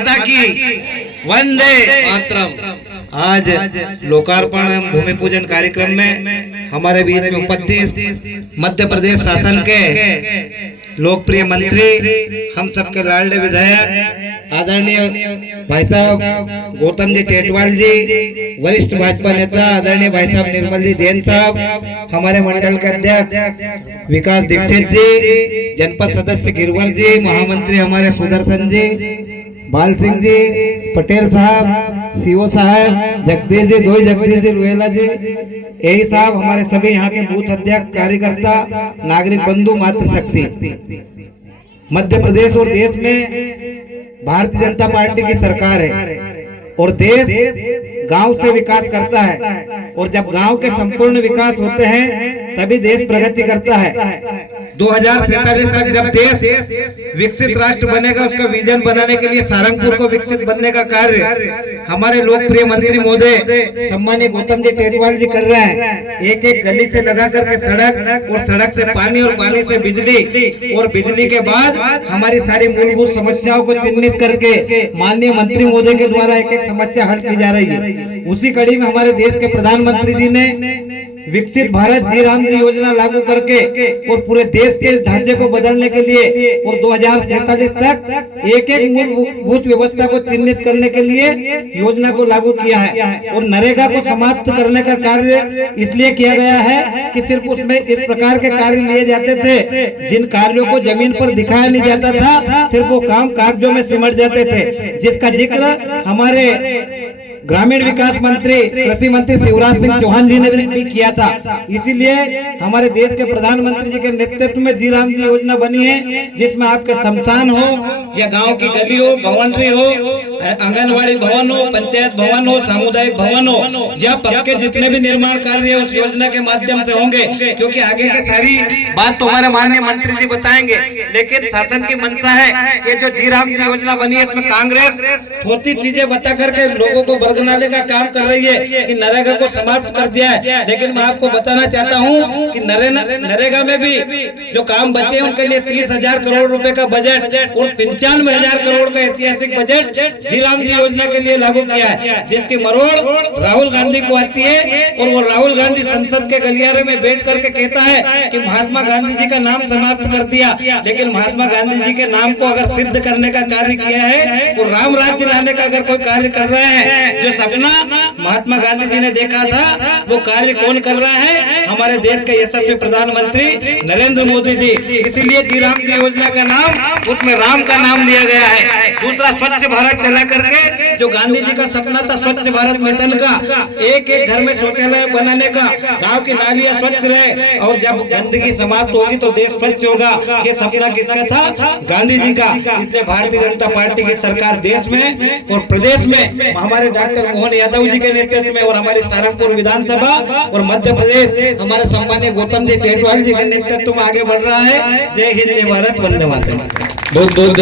माता की वंदे मातरम। आज लोकार्पण एवं भूमि पूजन कार्यक्रम में हमारे बीच में उपस्थित मध्य प्रदेश शासन के लोकप्रिय मंत्री, हम सबके लाडले विधायक आदरणीय भाई साहब गौतम जी टेटवाल जी, वरिष्ठ भाजपा नेता आदरणीय भाई साहब निर्मल जी जैन साहब, हमारे मंडल के अध्यक्ष विकास दीक्षित जी, जनपद सदस्य गिरवर जी, महामंत्री हमारे सुदर्शन जी, बाल सिंह जी, पटेल साहब, सीओ साहब, जगदीश जी, दो जगदीश जी रुएला जी, यही साहब, हमारे सभी यहाँ के बूथ अध्यक्ष, कार्यकर्ता, नागरिक बंधु, मातृशक्ति। मध्य प्रदेश और देश में भारतीय जनता पार्टी की सरकार है और देश गांव से विकास करता है, और जब गांव के संपूर्ण विकास होते हैं तभी देश प्रगति करता है। 2047 तक जब देश विकसित राष्ट्र बनेगा, उसका विजन बनाने के लिए सारंगपुर को विकसित बनने का कार्य हमारे लोकप्रिय मंत्री महोदय सम्मानीय गौतम जी टेटवाल जी कर रहे हैं। एक एक गली से लगा करके सड़क, और सड़क से पानी, और पानी से बिजली, और बिजली के बाद हमारी सारी मूलभूत समस्याओं को चिन्हित करके माननीय मंत्री महोदय के द्वारा एक एक समस्या हल की जा रही है। उसी कड़ी में हमारे देश के प्रधानमंत्री जी ने विकसित भारत जी राम जी योजना लागू करके और पूरे देश के ढांचे को बदलने के लिए और 2047 तक एक एक मूलभूत व्यवस्था को चिन्हित करने के लिए योजना को लागू किया है। और नरेगा को समाप्त करने का कार्य इसलिए किया गया है कि सिर्फ उसमें इस प्रकार के कार्य लिए जाते थे जिन कार्यों को जमीन पर दिखाया नहीं जाता था, सिर्फ वो काम कागजों में सिमट जाते थे, जिसका जिक्र हमारे ग्रामीण विकास मंत्री, कृषि मंत्री शिवराज सिंह चौहान जी ने भी किया था। इसीलिए हमारे देश के प्रधानमंत्री जी के नेतृत्व में जी राम जी योजना बनी है, जिसमें आपके शमशान हो या गांव की गली हो, भवनरी हो, आंगनबाड़ी भवन हो, पंचायत भवन हो, सामुदायिक भवन हो, या पक्के जितने भी निर्माण कार्य उस योजना के माध्यम से होंगे। क्योंकि आगे की सारी बात तो हमारे माननीय मंत्री जी बताएंगे, लेकिन शासन की मंशा है कि जो जी राम जी योजना बनी है, इसमें कांग्रेस थोड़ी चीजें बता करके लोगों को बरगनाने का काम कर रही है कि नरेगा को समाप्त कर दिया है। लेकिन मैं आपको बताना चाहता हूं कि नरेगा में भी जो काम बचे हैं उनके लिए 30,000 करोड़ रुपए का बजट और 95,000 करोड़ का ऐतिहासिक बजट जी राम जी योजना के लिए लागू किया है, जिसकी मरोड़ राहुल गांधी को आती है। और वो राहुल गांधी संसद के गलियारे में बैठ करके कहता है कि महात्मा गांधी जी का नाम समाप्त कर दिया, लेकिन महात्मा गांधी जी के नाम को अगर सिद्ध करने का कार्य किया है, वो राम राज्य लाने का अगर कोई कार्य कर रहे हैं, जो सपना महात्मा गांधी जी ने देखा था, वो कार्य कौन कर रहा है? हमारे देश के यशस्वी प्रधानमंत्री नरेंद्र मोदी जी। इसीलिए जी राम जी योजना का नाम, उसमें राम का नाम लिया गया है। दूसरा, स्वच्छ भारत चला करके जो गांधी जी का सपना था स्वच्छ भारत मिशन का, एक एक घर में शौचालय बनाने का, गांव की नालियां स्वच्छ रहे, और जब गंदगी समाप्त होगी तो देश स्वच्छ होगा, ये सपना किसका था? गांधी जी का। इसलिए भारतीय जनता पार्टी की सरकार देश में और प्रदेश में हमारे डॉक्टर मोहन यादव जी के नेतृत्व में और हमारी सारंगपुर विधानसभा और मध्य प्रदेश हमारे सम्मानीय गौतम जी टेटवाल जी के नेतृत्व में आगे बढ़ रहा है। जय हिंद, जय भारत, वंदे मातरम। बहुत बहुत